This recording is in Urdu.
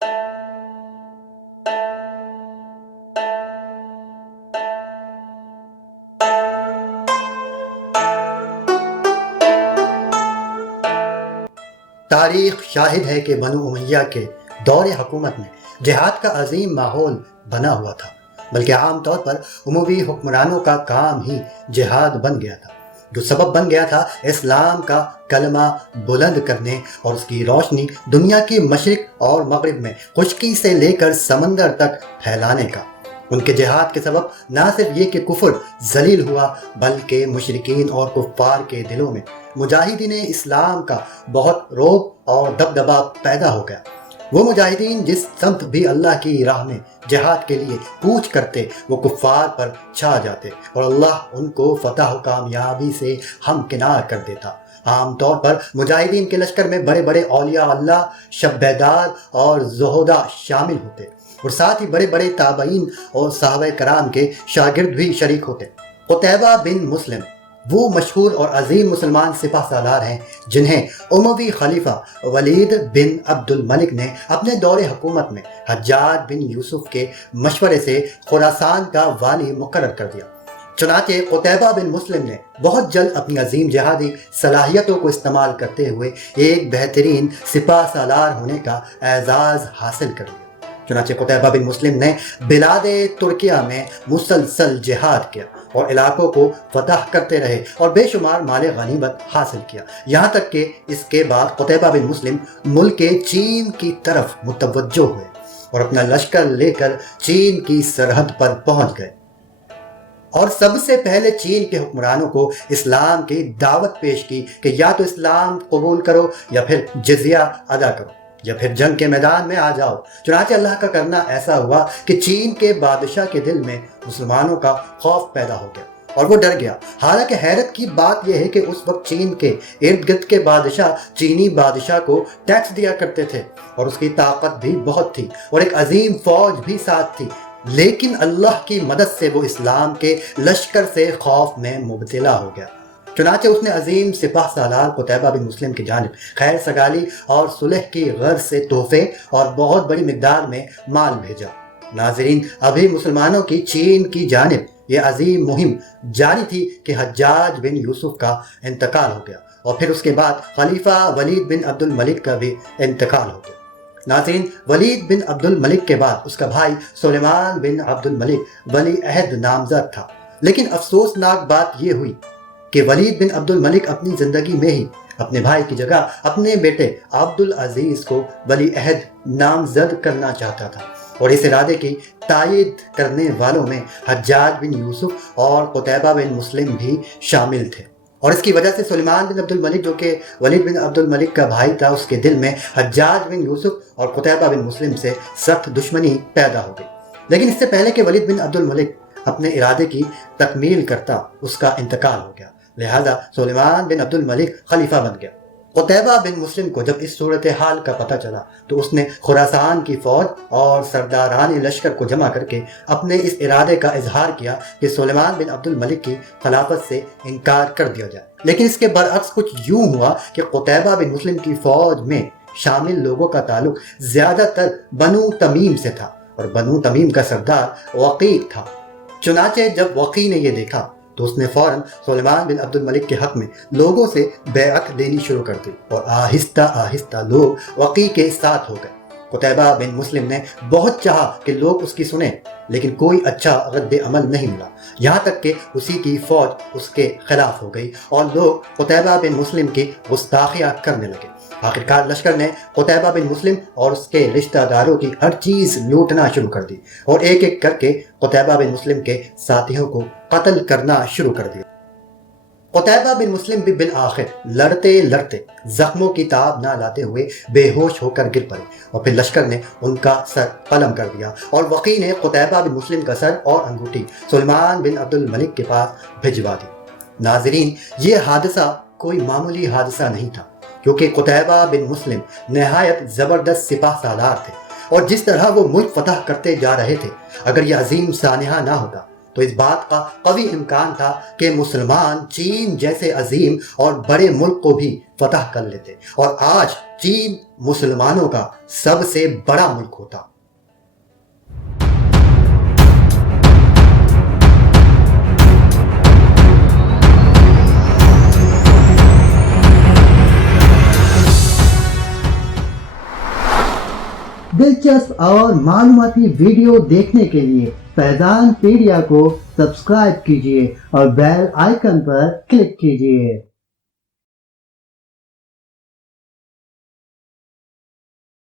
تاریخ شاہد ہے کہ بنو امیہ کے دور حکومت میں جہاد کا عظیم ماحول بنا ہوا تھا، بلکہ عام طور پر اموی حکمرانوں کا کام ہی جہاد بن گیا تھا، جو سبب بن گیا تھا اسلام کا کلمہ بلند کرنے اور اس کی روشنی دنیا کے مشرق اور مغرب میں خشکی سے لے کر سمندر تک پھیلانے کا۔ ان کے جہاد کے سبب نہ صرف یہ کہ کفر ذلیل ہوا، بلکہ مشرکین اور کفار کے دلوں میں مجاہدین اسلام کا بہت رعب اور دبدبہ پیدا ہو گیا۔ وہ مجاہدین جس سمت بھی اللہ کی راہ میں جہاد کے لیے کوچ کرتے، وہ کفار پر چھا جاتے اور اللہ ان کو فتح و کامیابی سے ہمکنار کر دیتا۔ عام طور پر مجاہدین کے لشکر میں بڑے بڑے اولیاء اللہ، شب بیدار اور زہداء شامل ہوتے، اور ساتھ ہی بڑے بڑے تابعین اور صحابہ کرام کے شاگرد بھی شریک ہوتے۔ قتیبہ بن مسلم وہ مشہور اور عظیم مسلمان سپہ سالار ہیں جنہیں اموی خلیفہ ولید بن عبد الملک نے اپنے دور حکومت میں حجاج بن یوسف کے مشورے سے خراسان کا والی مقرر کر دیا۔ چنانچہ قتیبہ بن مسلم نے بہت جلد اپنی عظیم جہادی صلاحیتوں کو استعمال کرتے ہوئے ایک بہترین سپہ سالار ہونے کا اعزاز حاصل کر لیا۔ چنانچہ قتیبہ بن مسلم نے بلاد ترکیہ میں مسلسل جہاد کیا اور علاقوں کو فتح کرتے رہے اور بے شمار مال غنیمت حاصل کیا، یہاں تک کہ اس کے بعد قتیبہ بن مسلم ملک چین کی طرف متوجہ ہوئے اور اپنا لشکر لے کر چین کی سرحد پر پہنچ گئے، اور سب سے پہلے چین کے حکمرانوں کو اسلام کی دعوت پیش کی کہ یا تو اسلام قبول کرو یا پھر جزیہ ادا کرو یا پھر جنگ کے میدان میں آ جاؤ۔ چنانچہ اللہ کا کرنا ایسا ہوا کہ چین کے بادشاہ کے دل میں مسلمانوں کا خوف پیدا ہو گیا اور وہ ڈر گیا۔ حالانکہ حیرت کی بات یہ ہے کہ اس وقت چین کے ارد گرد کے بادشاہ چینی بادشاہ کو ٹیکس دیا کرتے تھے اور اس کی طاقت بھی بہت تھی اور ایک عظیم فوج بھی ساتھ تھی، لیکن اللہ کی مدد سے وہ اسلام کے لشکر سے خوف میں مبتلا ہو گیا۔ چنانچہ اس نے عظیم سپہ سالار قتیبہ بن مسلم کی جانب خیر سگالی اور صلح کی غرض سے تحفے اور بہت بڑی مقدار میں مال بھیجا۔ ناظرین، ابھی مسلمانوں کی چین کی جانب یہ عظیم مہم جاری تھی کہ حجاج بن یوسف کا انتقال ہو گیا اور پھر اس کے بعد خلیفہ ولید بن عبد الملک کا بھی انتقال ہو گیا۔ ناظرین، ولید بن عبد الملک کے بعد اس کا بھائی سلیمان بن عبد الملک ولی عہد نامزد تھا، لیکن افسوسناک بات یہ ہوئی کہ ولید بن عبد الملک اپنی زندگی میں ہی اپنے بھائی کی جگہ اپنے بیٹے عبد العزیز کو ولی عہد نامزد کرنا چاہتا تھا، اور اس ارادے کی تائید کرنے والوں میں حجاج بن یوسف اور قتیبہ بن مسلم بھی شامل تھے، اور اس کی وجہ سے سلیمان بن عبد الملک جو کہ ولید بن عبد الملک کا بھائی تھا، اس کے دل میں حجاج بن یوسف اور قتیبہ بن مسلم سے سخت دشمنی پیدا ہو گئی۔ لیکن اس سے پہلے کہ ولید بن عبد الملک اپنے ارادے کی تکمیل کرتا، اس کا انتقال ہو گیا، لہذا سلیمان بن عبد الملک خلیفہ بن گیا۔ قتیبہ بن مسلم کو جب اس صورتحال کا پتہ چلا تو اس نے خراسان کی فوج اور سرداران لشکر کو جمع کر کے اپنے اس ارادے کا اظہار کیا کہ سلیمان بن عبد الملک کی خلافت سے انکار کر دیا جائے۔ لیکن اس کے برعکس کچھ یوں ہوا کہ قتیبہ بن مسلم کی فوج میں شامل لوگوں کا تعلق زیادہ تر بنو تمیم سے تھا، اور بنو تمیم کا سردار وقیع تھا۔ چنانچہ جب وقیع نے یہ دیکھا تو اس نے فوراً سلیمان بن عبد الملک کے حق میں لوگوں سے بیعت لینی شروع کر دی، اور آہستہ آہستہ لوگ وقیع کے ساتھ ہو گئے۔ قتیبہ بن مسلم نے بہت چاہا کہ لوگ اس کی سنیں، لیکن کوئی اچھا رد عمل نہیں ملا، یہاں تک کہ اسی کی فوج اس کے خلاف ہو گئی اور لوگ قتیبہ بن مسلم کی گستاخیاں کرنے لگے۔ آخرکار لشکر نے قتیبہ بن مسلم اور اس کے رشتہ داروں کی ہر چیز لوٹنا شروع کر دی اور ایک ایک کر کے قتیبہ بن مسلم کے ساتھیوں کو قتل کرنا شروع کر دیا۔ قتیبہ بن مسلم بھی بالآخر لڑتے لڑتے زخموں کی تاب نہ لاتے ہوئے بے ہوش ہو کر گر پڑے، اور پھر لشکر نے ان کا سر قلم کر دیا، اور وقیع نے قتیبہ بن مسلم کا سر اور انگوٹھی سلیمان بن عبد الملک کے پاس بھجوا دی۔ ناظرین، یہ حادثہ کوئی معمولی حادثہ نہیں تھا، کیونکہ قتیبہ بن مسلم نہایت زبردست سپہ سالار تھے، اور جس طرح وہ ملک فتح کرتے جا رہے تھے، اگر یہ عظیم سانحہ نہ ہوتا تو اس بات کا قوی امکان تھا کہ مسلمان چین جیسے عظیم اور بڑے ملک کو بھی فتح کر لیتے، اور آج چین مسلمانوں کا سب سے بڑا ملک ہوتا۔ دلچسپ اور معلوماتی ویڈیو دیکھنے کے لیے فیضان پیڈیا کو سبسکرائب کیجیے اور بیل آئیکن پر کلک کیجیے۔